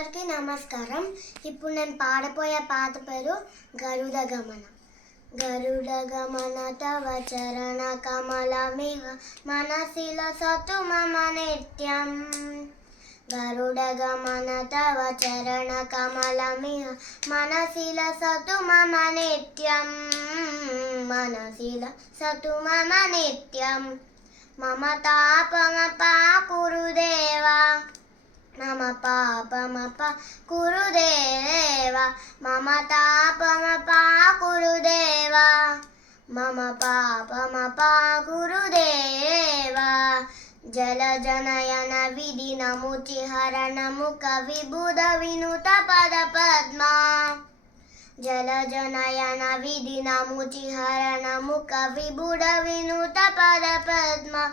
అందరికీ నమస్కారం. ఇప్పుడు నేను పాడపోయే పాట పేరు గరుడ గమన. గరుడ గమన తవ చరణ కమలమిహ మనసిల సతు మమ నిత్యం. గరుడ గమన తవ చరణ కమలమిహ మనసిల సతు మమ నిత్యం. మనసిల సతు మమ నిత్యం. మమ తాపమపా కురుదేవా. మమ పాపమప కురుదేవా. మమ తాపమప కురుదేవా. మమ పాపమప కురుదేవా. జలజనయన విధినముచి హరణముఖ విబుధ వినుత పద పద్మా. జలజనయన విధినముచి హరణముఖ విబుధ వినుత పద పద్మ.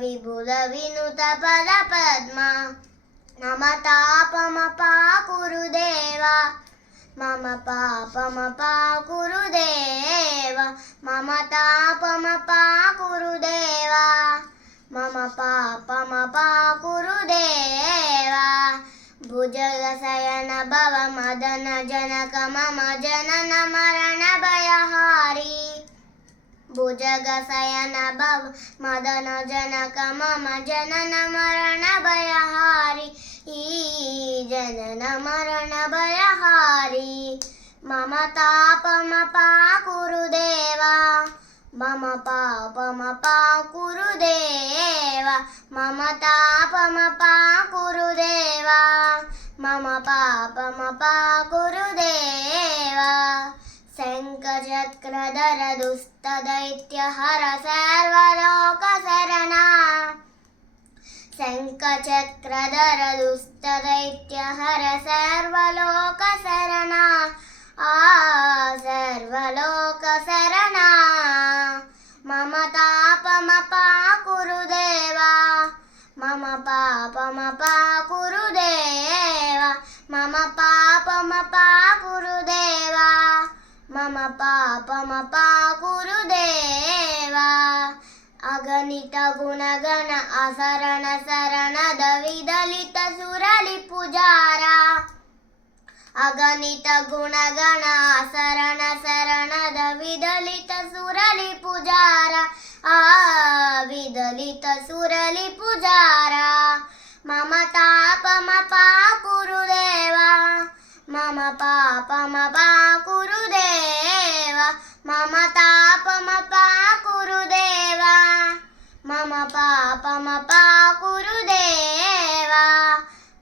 విబుధ వినుత పద పద్మ. మమ తాపమప కురుదేవా. మమ పాపమప కురుదేవా. మమ తాపమప కురుదేవా. మమ పాపమప కురుదేవా. భుజగశయన భవ మదన జనక మమ జనన మరణ భయహారి. భుజగశయన భవ మదన జనక మమ జనన మరణ భయహారి. ఈ జనన మరణ భయహారి. మమ తాపమప కురుదేవా. మమ పాపమప కురుదేవా. మమ తాపమప కురుదేవా. మమ పాపమప కురుదేవా. శంఖచక్రధర దుస్త దైత్య హర సర్వలోక శరణ. శంఖచక్రధర దుస్త దైత్య హర సర్వలోక శరణ. సర్వలోక శరణ. మమ తాపమప కురుదేవా. మమ పాపమప కురుదేవా. మమ పాపమప కురుదేవా. మమ పాపమప కురుదేవా. అగణిత గుణగణ అసరణ శరణద విదలిత సురలి పుజారా. అగణిత గుణగణ అసరణ శరణద విదలిత సురలి పుజారా. విదలిత సురలి పుజారా. మమ తాపమప కురుదేవా. మమ పాపమప కురుదేవా. మమ తాపమప కురుదేవా. మమ పాపమప కురుదేవా.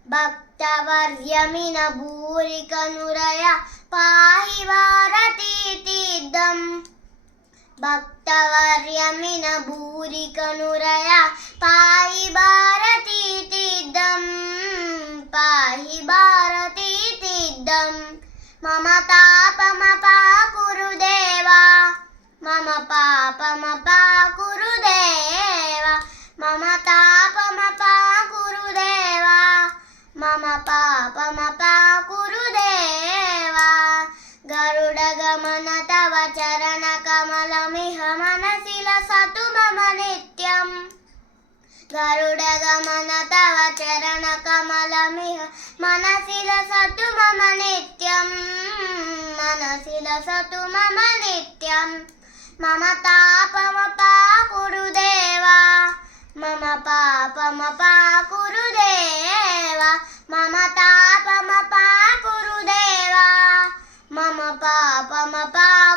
భక్తవర్యమిన భూరికనురయ పాహి భారతీ తీర్థం. భక్తవర్యమిన భూరికనురయ పాహి భారతీ తీర్థం. పాహి భారతీ తీర్థం. మమ తాపమప కురుదేవా. మమ పాపమప కురుదేవా. మమ తాపమప కురుదేవా. మమ పాపమప కురుదేవా. గరుడ గమన తవ చరణ కమలమిహ మనసిల సతు మమ నిత్యం. గరుడ గమన తవ చరణ కమలమిహ మనసిల సతు మమ నిత్యం. మనసిల సతు మమ నిత్యం. మమ తాపమప కురుదేవా. మమ పాపమప కురుదేవా. మమ తాపమప కురుదేవా. మమ పాపమప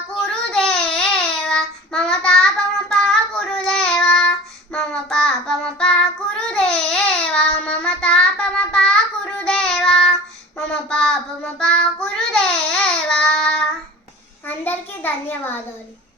కురుదేవా. మమ తాపమప కురుదేవా. మమ పాపమప కురుదేవా. మమ తాపమప కురుదేవా. మమ పాపమప కురుదేవా. అందరికీ ధన్యవాదాలు.